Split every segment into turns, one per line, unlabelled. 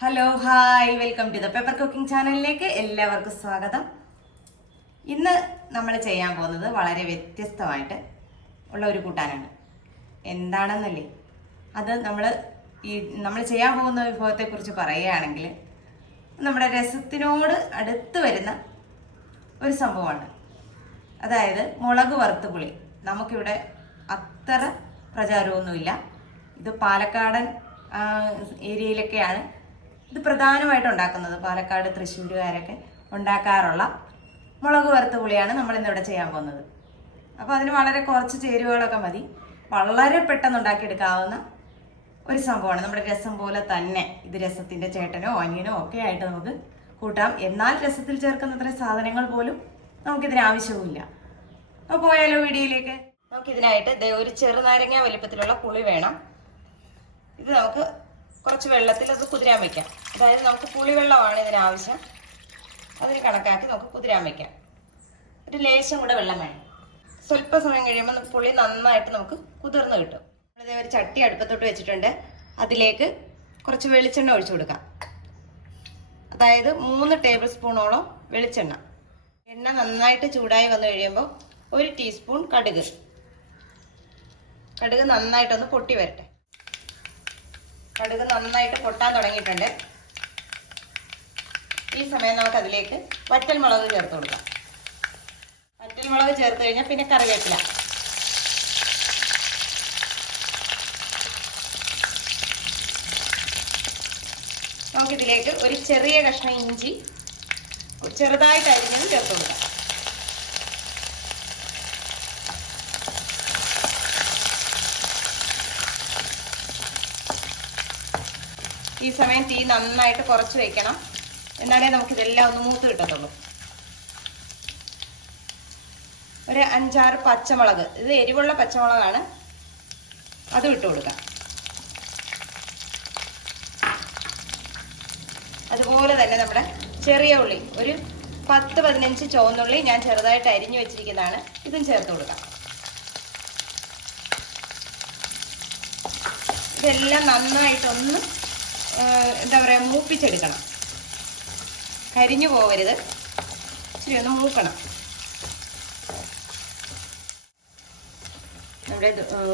Hello hi welcome to the paper cooking ചാനലിലേക്ക് എല്ലാവർക്കും സ്വാഗതം. ഇന്ന് നമ്മൾ ചെയ്യാൻ പോകുന്നത് വളരെ വ്യത്യസ്തമായിട്ട് ഉള്ള ഒരു കൂട്ടാനാണ്. എന്താണെന്നല്ലേ? അത് നമ്മൾ ഈ നമ്മൾ ചെയ്യാൻ പോകുന്ന വിഭവത്തെക്കുറിച്ച് പറയുകയാണെങ്കിൽ നമ്മുടെ രസത്തിനോട് അടുത്ത് വരുന്ന ഒരു സംഭവമാണ്. അതായത് മുളക് വറുത്ത് പുളി നമുക്കിവിടെ അത്ര പ്രചാരമൊന്നുമില്ല. ഇത് പാലക്കാടൻ ഏരിയയിലൊക്കെയാണ് ഇത് പ്രധാനമായിട്ട് ഉണ്ടാക്കുന്നത് പാലക്കാട് തൃശ്ശൂരുകാരൊക്കെ ഉണ്ടാക്കാറുള്ള മുളക് വറുത്ത പുളിയാണ് നമ്മൾ ഇന്നിവിടെ ചെയ്യാൻ പോകുന്നത്. അപ്പോൾ അതിന് വളരെ കുറച്ച് ചേരുവകളൊക്കെ മതി. വളരെ പെട്ടെന്ന് ഉണ്ടാക്കിയെടുക്കാവുന്ന ഒരു സംഭവമാണ്. നമ്മുടെ രസം പോലെ തന്നെ ഇത് രസത്തിന്റെ ചേട്ടനോ അനിയനോ ഒക്കെ ആയിട്ട് നമുക്ക് കൂട്ടാം. എന്നാൽ രസത്തിൽ ചേർക്കുന്ന അത്ര സാധനങ്ങൾ പോലും നമുക്കിതിന് ആവശ്യവുമില്ല. അപ്പോൾ പോയാലോ വീഡിയോയിലേക്ക്? നമുക്കിതിനായിട്ട് ഒരു ചെറുനാരങ്ങ വലിപ്പത്തിലുള്ള പുളി വേണം. ഇത് നമുക്ക് കുറച്ച് വെള്ളത്തിൽ അത് കുതിരാൻ വെക്കാം. അതായത് നമുക്ക് പുളിവെള്ളമാണ് ഇതിന് ആവശ്യം അതിന് കണക്കാക്കി നമുക്ക് കുതിരാൻ വെക്കാം. ഒരു ലേശം കൂടെ വെള്ളം വേണം. സ്വല്പ സമയം കഴിയുമ്പോൾ പുളി നന്നായിട്ട് നമുക്ക് കുതിർന്ന് കിട്ടും. നമ്മളിതേ ഒരു ചട്ടി അടുപ്പത്തോട്ട് വെച്ചിട്ടുണ്ട്. അതിലേക്ക് കുറച്ച് വെളിച്ചെണ്ണ ഒഴിച്ചു കൊടുക്കാം. അതായത് മൂന്ന് ടേബിൾ സ്പൂണോളം വെളിച്ചെണ്ണ. എണ്ണ നന്നായിട്ട് ചൂടായി വന്നു കഴിയുമ്പോൾ ഒരു ടീസ്പൂൺ കടുക്. കടുക് നന്നായിട്ടൊന്ന് പൊട്ടി വരട്ടെ. കടുക് നന്നായിട്ട് പൊട്ടാൻ തുടങ്ങിയിട്ടുണ്ട്. ഈ സമയം നമുക്ക് അതിലേക്ക് വറ്റൽ മുളക് ചേർത്ത് കൊടുക്കാം. വറ്റൽ മുളക് ചേർത്ത് കഴിഞ്ഞാൽ പിന്നെ കറിവേപ്പില. നമുക്കിതിലേക്ക് ഒരു ചെറിയ കഷ്ണം ഇഞ്ചി ചെറുതായിട്ട് അരിഞ്ഞത് ചേർത്ത് കൊടുക്കാം. ഈ സമയം തീ നന്നായിട്ട് കുറച്ച് വെക്കണം. എന്നാലേ നമുക്ക് ഇതെല്ലാം ഒന്ന് മൂത്ത് കിട്ടത്തുള്ളൂ. ഒരു അഞ്ചാറ് പച്ചമുളക്. ഇത് എരിവുള്ള പച്ചമുളകാണ്. അത് ഇട്ട് കൊടുക്കാം. അതുപോലെ തന്നെ നമ്മുടെ ചെറിയ ഉള്ളി. ഒരു പത്ത് പതിനഞ്ച് ചുവന്നുള്ളി ഞാൻ ചെറുതായിട്ട് അരിഞ്ഞു വെച്ചിരിക്കുന്നതാണ്. ഇതും ചേർത്ത് കൊടുക്കാം. ഇതെല്ലാം നന്നായിട്ടൊന്ന് എന്താ പറയുക മൂപ്പിച്ചെടുക്കണം. കരിഞ്ഞു പോവരുത്. ഇച്ചിരി ഒന്ന് മൂക്കണം. നമ്മുടെ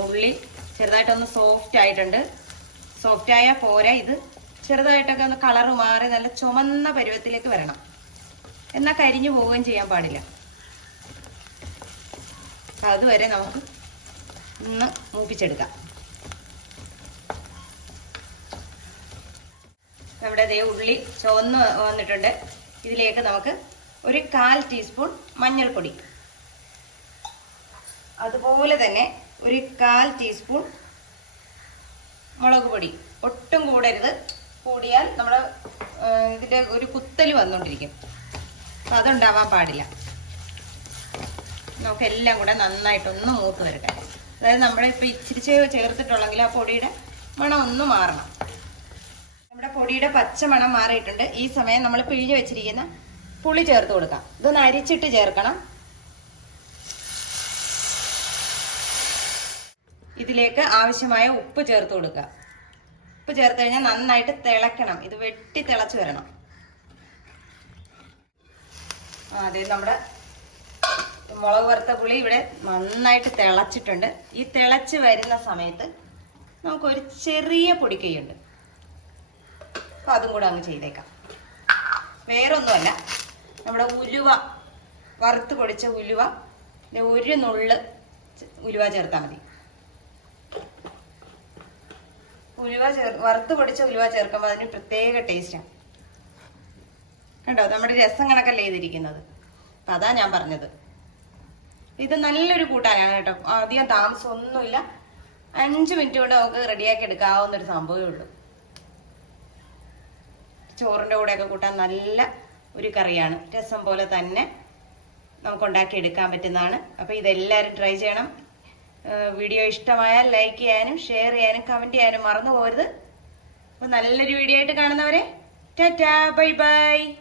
ഉള്ളി ചെറുതായിട്ടൊന്ന് സോഫ്റ്റ് ആയിട്ടുണ്ട്. സോഫ്റ്റ് ആയാൽ പോരാ ഇത് ചെറുതായിട്ടൊക്കെ ഒന്ന് കളർ മാറി നല്ല ചുമന്ന പരുവത്തിലേക്ക് വരണം. എന്നാൽ കരിഞ്ഞു പോവുകയും ചെയ്യാൻ പാടില്ല. അതുവരെ നമുക്ക് ഒന്ന് മൂപ്പിച്ചെടുക്കാം. നമ്മുടെ ദേ ഉള്ളി ചുവന്ന് വന്നിട്ടുണ്ട്. ഇതിലേക്ക് നമുക്ക് ഒരു കാൽ ടീസ്പൂൺ മഞ്ഞൾപ്പൊടി. അതുപോലെ തന്നെ ഒരു കാൽ ടീസ്പൂൺ മുളക് പൊടി ഒട്ടും കൂടരുത്. കൂടിയാൽ നമ്മൾ ഇതിന്റെ ഒരു കുത്തൽ വന്നുകൊണ്ടിരിക്കും അപ്പം അതുണ്ടാവാൻ പാടില്ല. നമുക്ക് എല്ലാം കൂടെ നന്നായിട്ടൊന്ന് മൂത്ത് വരട്ടെ. അതായത് നമ്മളിപ്പോൾ ഇച്ചിരി ചേർത്തിട്ടുള്ളെങ്കിൽ ആ പൊടിയുടെ മണം ഒന്ന് മാറണം. നമ്മുടെ പൊടിയുടെ പച്ച മണം മാറിയിട്ടുണ്ട്. ഈ സമയം നമ്മൾ പിഴിഞ്ഞു വെച്ചിരിക്കുന്ന പുളി ചേർത്ത് കൊടുക്കാം. ഇതൊന്ന് അരിച്ചിട്ട് ചേർക്കണം. ഇതിലേക്ക് ആവശ്യമായ ഉപ്പ് ചേർത്ത് കൊടുക്കുക. ഉപ്പ് ചേർത്ത് കഴിഞ്ഞാൽ നന്നായിട്ട് തിളക്കണം ഇത് വെട്ടി തിളച്ചു വരണം. അതെ നമ്മുടെ മുളക് വറുത്ത പുളി ഇവിടെ നന്നായിട്ട് തിളച്ചിട്ടുണ്ട്. ഈ തിളച്ച് വരുന്ന സമയത്ത് നമുക്കൊരു ചെറിയ പൊടിക്കൈയുണ്ട്. അപ്പം അതും കൂടെ അങ്ങ് ചെയ്തേക്കാം. വേറൊന്നുമല്ല. നമ്മുടെ ഉലുവ വറുത്ത് പൊടിച്ച ഉലുവ ഒരു നുള്ള് ഉലുവ ചേർത്താൽ മതി. ഉലുവ ചേർ വറുത്ത് പൊടിച്ച ഉലുവ ചേർക്കുമ്പോൾ അതിന് പ്രത്യേക ടേസ്റ്റാണ് കണ്ടോ? നമ്മുടെ രസം കണക്കല്ലേ ചെയ്തിരിക്കുന്നത്. അപ്പം അതാ ഞാൻ പറഞ്ഞത്. ഇത് നല്ലൊരു കൂട്ടാനാണ് കേട്ടോ. അധികം താമസമൊന്നുമില്ല. അഞ്ച് മിനിറ്റ് കൊണ്ട് നമുക്ക് റെഡിയാക്കി എടുക്കാവുന്ന ഒരു സംഭവമേ ഉള്ളൂ. ചോറിന്റെ കൂടെയൊക്കെ കൂട്ടാൻ നല്ല ഒരു കറിയാണ്. രസം പോലെ തന്നെ നമുക്ക് ഉണ്ടാക്കി എടുക്കാൻ പറ്റുന്നതാണ്. അപ്പോൾ ഇതെല്ലാവരും ട്രൈ ചെയ്യണം. വീഡിയോ ഇഷ്ടമായാൽ ലൈക്ക് ചെയ്യാനും ഷെയർ ചെയ്യാനും കമന്റ് ചെയ്യാനും മറന്നു പോകരുത്. അപ്പോൾ നല്ലൊരു വീഡിയോ ആയിട്ട് കാണുന്നവരെ ടാറ്റാ ബൈ ബൈ